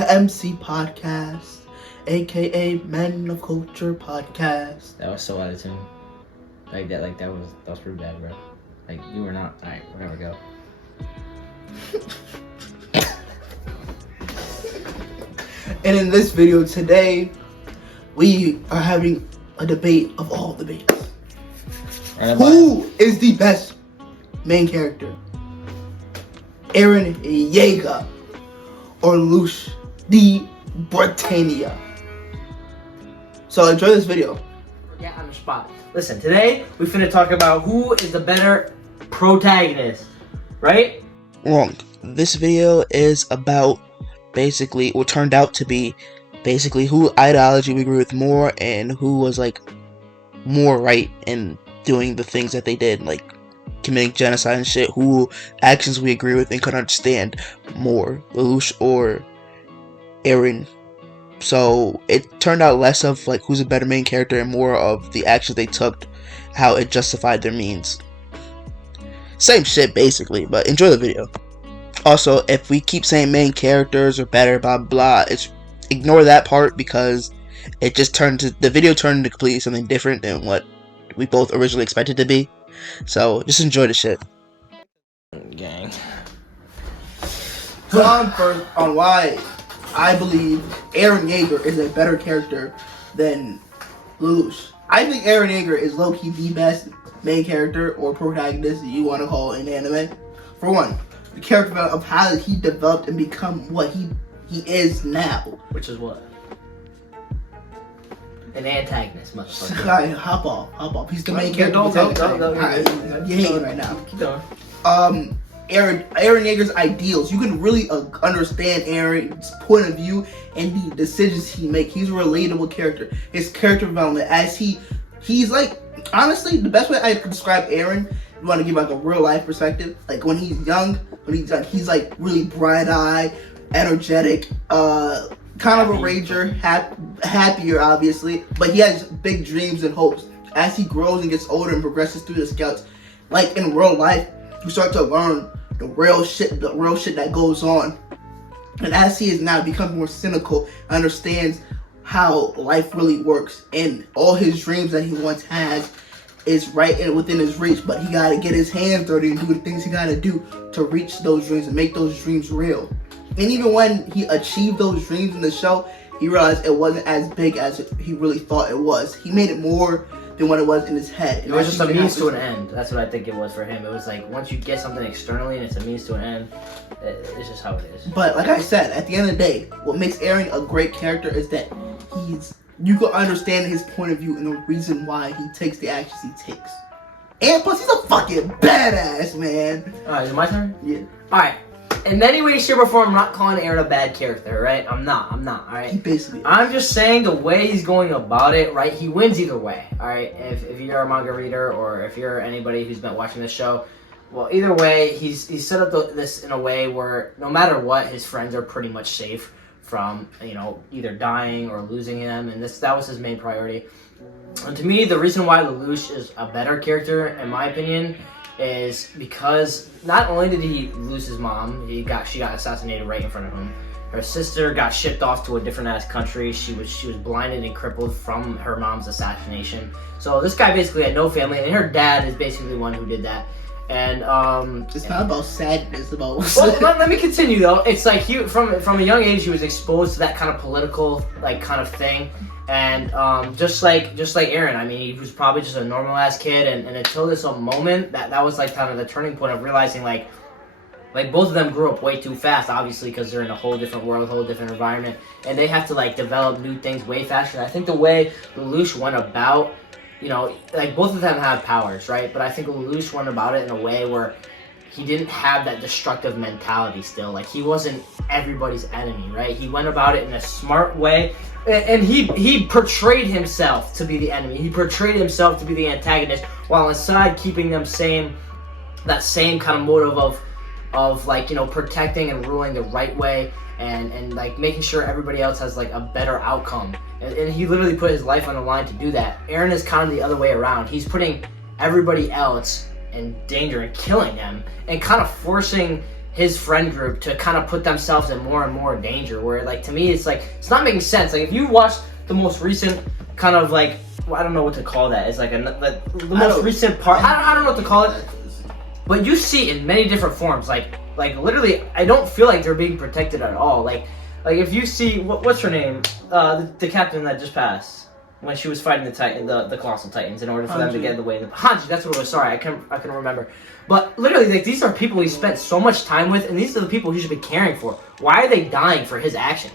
to MCpodcast, aka Men of Culture Podcast. That was so out of tune. That was pretty bad, bro. Like, you were not. Alright, whatever, go. And in this video today, we are having a debate of all debates. Who is the best main character? Eren Yeager or Lelouch the Britannia? So enjoy this video. Yeah, on the spot. Listen, today we finna talk about who is the better protagonist, right? Wrong. This video is about basically what turned out to be basically who ideology we agree with more and who was like more right in doing the things that they did, like committing genocide and shit, who actions we agree with and could understand more, Lelouch or Eren. So it turned out less of like who's a better main character and more of the actions they took, how it justified their means. Same shit basically, but enjoy the video. Also, if we keep saying main characters are better, blah blah, ignore that part because it just the video turned into completely something different than what we both originally expected to be. So just enjoy the shit. Gang. So on why I believe Eren Yeager is a better character than Lelouch. I think Eren Yeager is low-key the best main character or protagonist that you want to call in anime. For one, the character of how he developed and become what he is now. Which is what? An antagonist, motherfucker. Guy, hop off. He's the main character. Go. You're hating right now. Keep going. Eren Yeager's ideals. You can really understand Eren's point of view and the decisions he makes. He's a relatable character. His character development, as he's like, honestly, the best way I could describe Eren, you want to give like a real life perspective. Like when he's young, he's like really bright eyed, energetic, kind of a rager, happier obviously, but he has big dreams and hopes. As he grows and gets older and progresses through the scouts, like in real life, you start to learn the real shit that goes on. And as he is now become more cynical, understands how life really works, and all his dreams that he once has is right within his reach, but he gotta get his hands dirty and do the things he gotta do to reach those dreams and make those dreams real. And even when he achieved those dreams in the show, he realized it wasn't as big as he really thought it was. He made it more than what it was in his head. It was just a means to an end. That's what I think it was for him. It was like once you get something externally and it's a means to an end, it's just how it is. But like I said, at the end of the day, what makes Eren a great character is that you can understand his point of view and the reason why he takes the actions he takes. And plus, he's a fucking badass, man. Alright, is it my turn? Yeah. Alright. In any way, shape, or form, I'm not calling Eren a bad character, right? I'm not, alright? He basically is. I'm just saying the way he's going about it, right? He wins either way, alright? If you're a manga reader or if you're anybody who's been watching this show, well, either way, he's set up this in a way where no matter what, his friends are pretty much safe from, either dying or losing him, and that was his main priority. And to me, the reason why Lelouch is a better character, in my opinion, is because not only did he lose his mom, she got assassinated right in front of him. Her sister got shipped off to a different ass country. She was blinded and crippled from her mom's assassination. So this guy basically had no family, and her dad is basically the one who did that. And it's not about sadness, it's about. Well, let me continue though. It's like from a young age he was exposed to that kind of political kind of thing. And just like Eren, I mean, he was probably just a normal ass kid, and until this moment, that was like kind of the turning point of realizing like both of them grew up way too fast, obviously, because they're in a whole different world, whole different environment, and they have to like develop new things way faster. And I think the way Lelouch went about, both of them have powers, right? But I think Lelouch went about it in a way where he didn't have that destructive mentality still. Like, he wasn't everybody's enemy, right? He went about it in a smart way. And he portrayed himself to be the enemy. He portrayed himself to be the antagonist, while inside keeping that same kind of motive of protecting and ruling the right way, and like making sure everybody else has like a better outcome. And he literally put his life on the line to do that. Eren is kind of the other way around. He's putting everybody else in danger and killing them, and kind of forcing his friend group to kind of put themselves in more and more danger. Where like to me, it's like it's not making sense. Like if you watch the most recent kind of like I don't know what to call that. It's like the most recent part. I don't know what to call it. But you see in many different forms. Like literally, I don't feel like they're being protected at all. Like if you see what's her name, the captain that just passed. When she was fighting the Colossal Titans in order for them to get in the way. Hanji, that's what it was. Sorry, I can remember. But literally, like these are people he spent so much time with, and these are the people he should be caring for. Why are they dying for his actions?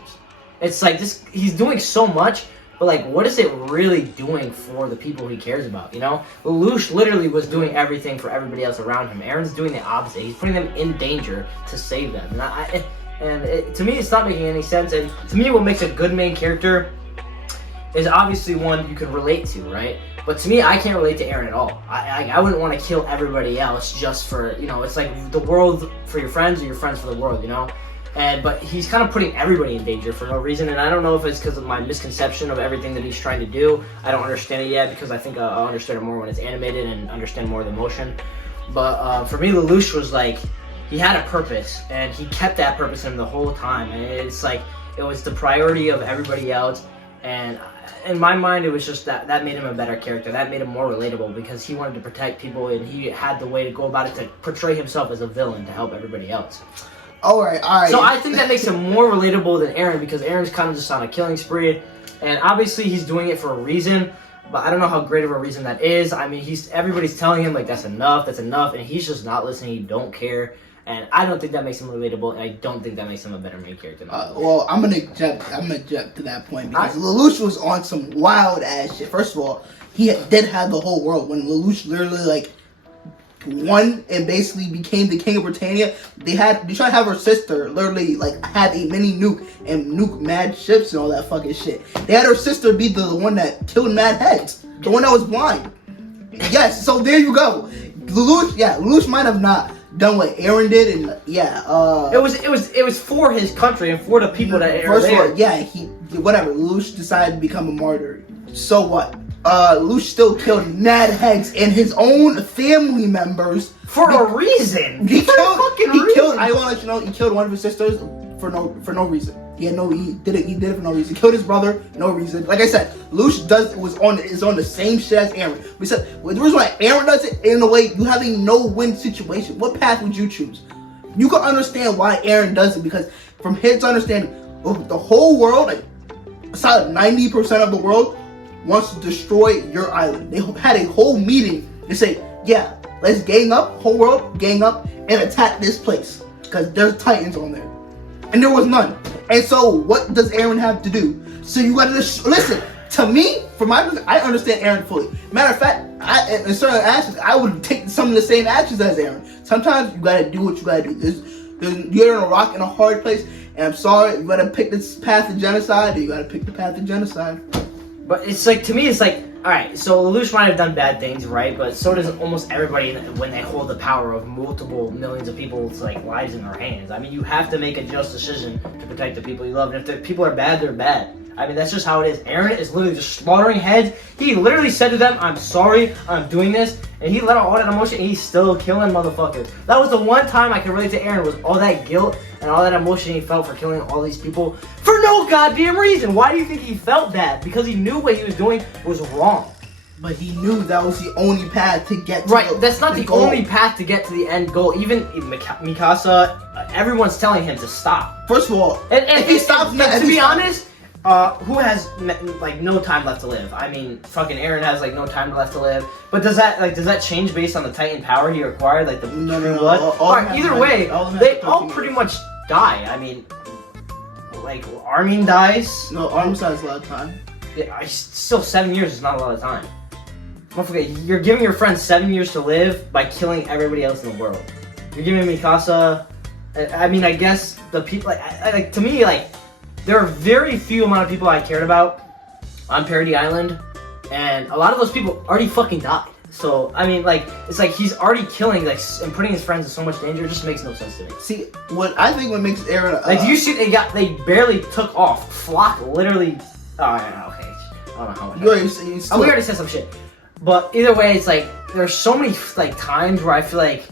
It's like this. He's doing so much, but like, what is it really doing for the people he cares about? You know, Lelouch literally was doing everything for everybody else around him. Eren's doing the opposite. He's putting them in danger to save them. To me, it's not making any sense. And to me, what makes a good main character is obviously one you can relate to, right? But to me, I can't relate to Eren at all. I wouldn't want to kill everybody else just for, you know, it's like the world for your friends or your friends for the world, you know? But he's kind of putting everybody in danger for no reason, and I don't know if it's because of my misconception of everything that he's trying to do. I don't understand it yet because I think I'll understand it more when it's animated and understand more of the emotion. But for me, Lelouch was like, he had a purpose, and he kept that purpose in him the whole time. And it's like, it was the priority of everybody else, and in my mind, it was just that made him a better character. That made him more relatable because he wanted to protect people, and he had the way to go about it to portray himself as a villain to help everybody else. All right. So I think that makes him more relatable than Eren because Eren's kind of just on a killing spree, and obviously he's doing it for a reason, but I don't know how great of a reason that is. I mean, everybody's telling him like that's enough, and he's just not listening. He don't care. And I don't think that makes him relatable, and I don't think that makes him a better main character. Well, I'm gonna jump to that point because Lelouch was on some wild ass shit. First of all, he did have the whole world when Lelouch literally like won and basically became the king of Britannia. They tried to have her sister literally like have a mini nuke and nuke mad ships and all that fucking shit. They had her sister be the one that killed mad heads, the one that was blind. Yes, so there you go. Lelouch might have not done what Eren did, and it was for his country and for the people that Eren. First of all, Lelouch decided to become a martyr. So what? Lelouch still killed mad heads and his own family members for a reason. He killed. I want to let you know, he killed one of his sisters for no reason. He did it for no reason. He killed his brother, no reason. Like I said, Lelouch is on the same shit as Eren. We said the reason why Eren does it in a way you have a no-win situation. What path would you choose? You can understand why Eren does it because from his understanding, the whole world, like aside 90% of the world, wants to destroy your island. They had a whole meeting to say, yeah, let's gang up, whole world, gang up, and attack this place because there's Titans on there, and there was none. And so, what does Eren have to do? So you gotta listen. To me, from my perspective, I understand Eren fully. Matter of fact, in certain actions, I would take some of the same actions as Eren. Sometimes you gotta do what you gotta do. You're in a rock in a hard place, and I'm sorry, you gotta pick this path of genocide, or you gotta pick the path of genocide. But it's like, to me, it's like, alright, so Lelouch might have done bad things, right? But so does almost everybody when they hold the power of multiple millions of people's like lives in their hands. I mean, you have to make a just decision to protect the people you love. And if the people are bad, they're bad. I mean, that's just how it is. Eren is literally just slaughtering heads. He literally said to them, I'm sorry, I'm doing this. And he let out all that emotion, and he's still killing motherfuckers. That was the one time I could relate to Eren, was all that guilt and all that emotion he felt for killing all these people for no goddamn reason. Why do you think he felt that? Because he knew what he was doing was wrong. But he knew that was the only path to get to that's not the only path to get to the end goal. Even Mikasa, everyone's telling him to stop. First of all, if he stops, to be honest, who has like no time left to live? I mean, fucking Eren has like no time left to live. But does that change based on the Titan power he acquired, like the true blood? Alright, either way, they all pretty much die. I mean, like Armin dies. No, Armin dies a lot of time. Yeah, still 7 years is not a lot of time. Motherfucker, you're giving your friend 7 years to live by killing everybody else in the world. You're giving Mikasa. I mean, I guess the people like to me, like, there are very few amount of people I cared about on Parody Island, and a lot of those people already fucking died. So I mean, like, it's like he's already killing and putting his friends in so much danger. It just makes no sense to me. See, what makes Eren do you see they barely took off. Flock literally. Oh yeah, okay. I don't know how much. We already said some shit. But either way, it's like there's so many like times where I feel like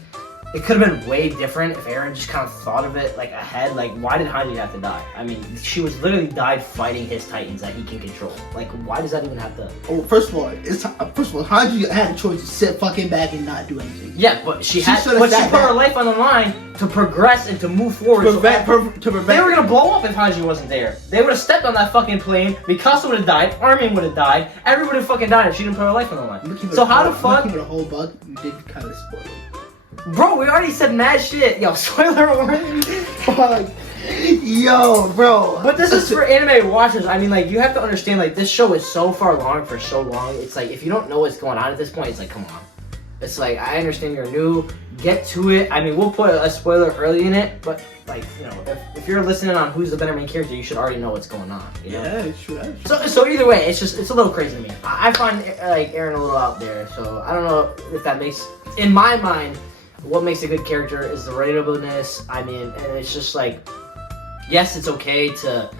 it could have been way different if Eren just kind of thought of it like ahead. Like, why did Hanji have to die? I mean, she was literally died fighting his Titans that he can control. Like, why does that even have to? Oh, first of all, Hanji had a choice to sit fucking back and not do anything. Yeah, but she put her back. life on the line to progress and to move forward. To prevent. They were gonna blow up if Hanji wasn't there. They would have stepped on that fucking plane. Mikasa would have died. Armin would have died. Everybody would have fucking died if she didn't put her life on the line. So how the fuck? Keep it a whole bug. You did kind of spoil it. Bro, we already said mad shit. Yo, spoiler warning. Fuck. Yo, bro. But this is for anime watchers. I mean, like, you have to understand, like, this show is so far long for so long. It's like, if you don't know what's going on at this point, it's like, come on. It's like, I understand you're new. Get to it. I mean, we'll put a spoiler early in it, but, like, you know, if you're listening on who's the better main character, you should already know what's going on. You know? Yeah, sure. So either way, it's a little crazy to me. I find, like, Eren a little out there, so I don't know if that makes, in my mind, what makes a good character is the relatability. I mean, and it's just like, yes, it's okay to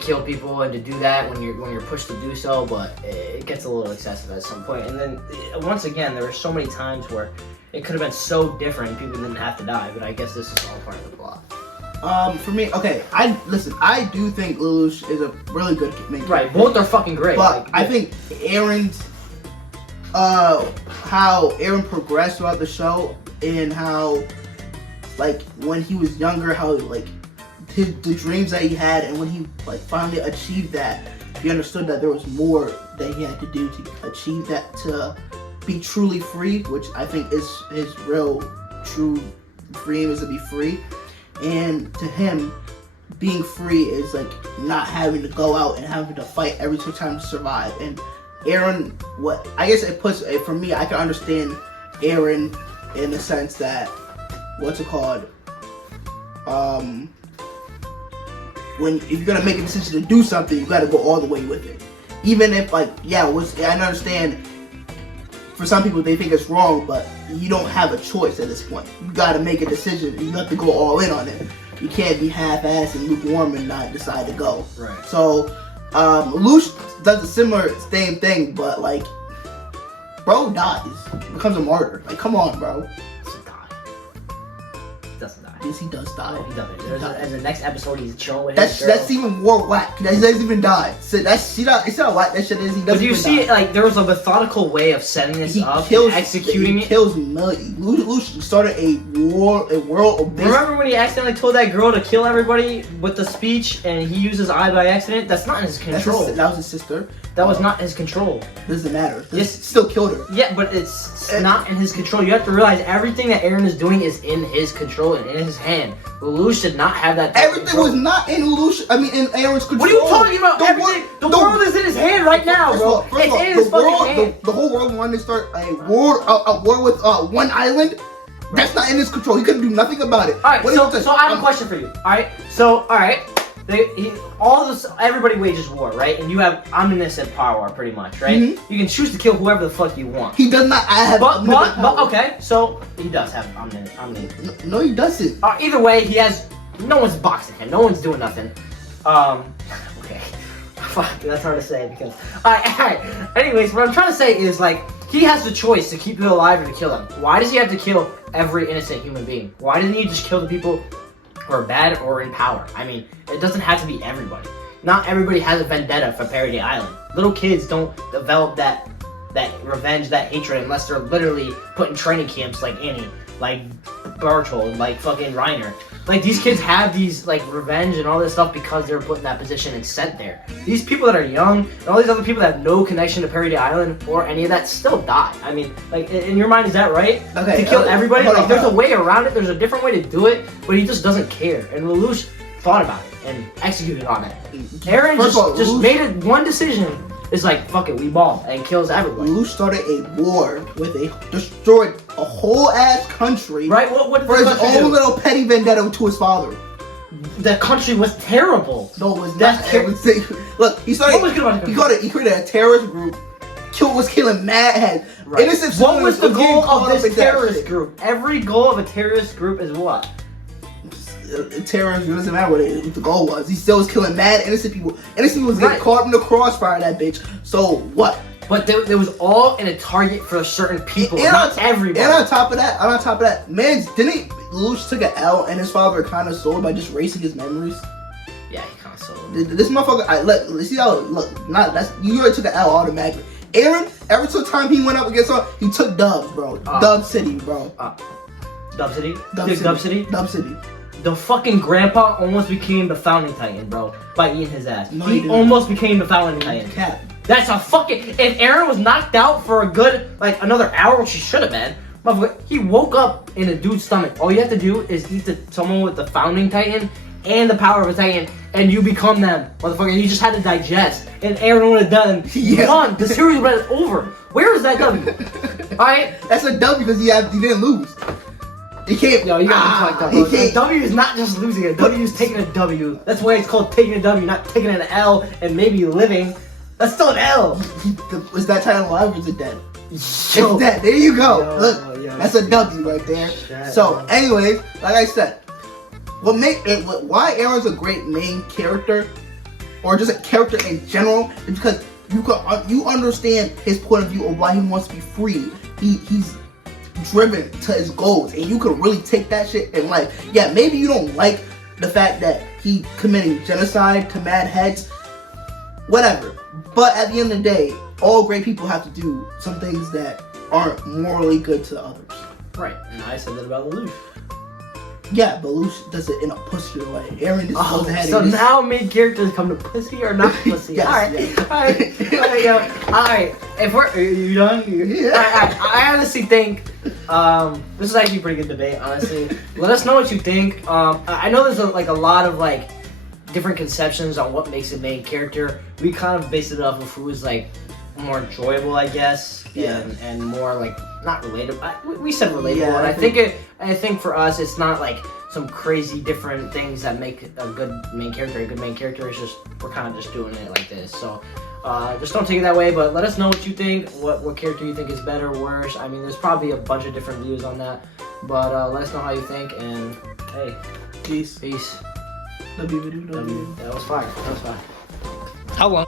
kill people and to do that when you're pushed to do so, but it gets a little excessive at some point. And then once again, there were so many times where it could have been so different and people didn't have to die. But I guess this is all part of the plot. For me, okay, I do think Lelouch is a really good main character. Right, both are fucking great. But like, I think Eren's, how Eren progressed throughout the show and how, like, when he was younger, how, like, the dreams that he had, and when he, like, finally achieved that, he understood that there was more that he had to do to achieve that, to be truly free, which I think is his real, true dream, is to be free. And to him, being free is, like, not having to go out and having to fight every time to survive. And Eren, what I guess it puts, for me, I can understand Eren in the sense that, what's it called? If you're gonna make a decision to do something, you gotta go all the way with it. Even if, like, I understand for some people they think it's wrong, but you don't have a choice at this point. You gotta make a decision. You have to go all in on it. You can't be half-assed and lukewarm and not decide to go. Right. So, Lelouch does a similar same thing, but, like, bro dies, becomes a martyr. Like, come on, bro. He doesn't die. Yes, he does die. No, he doesn't. In the next episode, he's chilling with his girl. That's even more whack. He doesn't even die. So it's not whack. That shit is. He doesn't. But do you even see die. it? Like, there was a methodical way of setting this up, and executing it. He kills millions. Lelouch started a world of. Remember when he accidentally told that girl to kill everybody with the speech, and he used his eye by accident? That's not in his control. That was his sister. That was not his control. Doesn't matter. Yes, still killed her. Yeah, but it's not in his control. You have to realize everything that Eren is doing is in his control and in his hand. Lelouch did not have that. Everything was not in Lelouch. I mean, in Eren's control. What are you talking about? The world is in his hand right now, bro. It's in his fucking hand. The whole world wanted to start a war with one island. That's not in his control. He couldn't do nothing about it. All right, so I have a question for you. All right. Everybody wages war, right? And you have omniscient power, pretty much, right? Mm-hmm. You can choose to kill whoever the fuck you want. He does not have omniscient power. But okay, so he does have omniscient. No, he doesn't. Either way, he has. No one's boxing him. No one's doing nothing. Okay. Fuck, that's hard to say because. All right. Anyways, what I'm trying to say is, like, he has the choice to keep you alive or to kill them. Why does he have to kill every innocent human being? Why doesn't he just kill the people who are bad or in power? I mean, it doesn't have to be everybody. Not everybody has a vendetta for Paradise Island. Little kids don't develop that revenge, that hatred, unless they're literally put in training camps like Annie, like Bertold, like fucking Reiner. Like, these kids have these, like, revenge and all this stuff because they're put in that position and sent there. These people that are young and all these other people that have no connection to Paradise Island or any of that still die. I mean, like, in your mind, is that right? Okay. To kill everybody? Like, there's a way around it. There's a different way to do it, but he just doesn't care. And Lelouch thought about it and executed on it. Eren just made it one decision. It's like, fuck it, we ball, and kills everybody. Lelouch started a war destroyed a whole ass country. Right? What did for his country own do? little petty vendetta to his father. The country was terrible. No, it was not everything. Look, he started. What was good about he created a terrorist group. Was killing mad heads. Right. Innocent what was the goal of this terrorist shit. group? Every goal of a terrorist group is what? Terrorist, it doesn't matter what the goal was. He still was killing mad innocent people. Innocent people was getting caught in the crossfire of that bitch. So what? But there was all in a target for certain people, not everybody. And on top of that, man, didn't Lelouch took an L and his father kind of sold by just erasing his memories? Yeah, he kind of sold. This motherfucker, let's see how you already took an L automatically. Eren, every single time he went up against her, he took dubs, bro. Dub City, bro. Dub City? Dub City. The fucking grandpa almost became the founding titan, bro, by eating his ass. No, he almost became the founding titan. Cap. That's a fucking... If Eren was knocked out for a good, like, another hour, which he should have been, motherfucker, he woke up in a dude's stomach. All you have to do is eat someone with the founding titan and the power of a titan, and you become them, motherfucker. You just had to digest, and Eren would have done. Done. The series would have been over. Where is that W? Alright? That's a W because he didn't lose. He can't. Yo, you got me fucked up. A W is not just losing. A W is taking a W. That's why it's called taking a W, not taking an L and maybe living. That's still an L. Was that title alive or is it dead? Yo. It's dead. There you go. Look, that's a W right there. So, anyways, like I said, why Eren's a great main character, or just a character in general, is because you understand his point of view of why he wants to be free. He's driven to his goals, and you could really take that shit in life. Yeah, maybe you don't like the fact that he committing genocide to mad heads, whatever. But at the end of the day, all great people have to do some things that aren't morally good to others. Right, and I said that about Lelouch. Yeah, but Lelouch does it in a pussier way. Eren just goes ahead so and now main characters come to pussy or not pussy. Yes, Alright. If are you done? Yeah. I honestly think this is actually a pretty good debate, honestly. Let us know what you think. I know there's a lot of like different conceptions on what makes a main character. We kind of based it off of who is like more enjoyable, I guess. Yeah. And more like not relatable. We said relatable, Yeah, and I think for us it's not like some crazy different things that make a good main character a good main character. It's just we're kind of just doing it like this. So just don't take it that way, but let us know what you think. What character you think is better or worse. I mean, there's probably a bunch of different views on that, but let us know how you think. And hey, peace. Peace. W. That was fire. How long?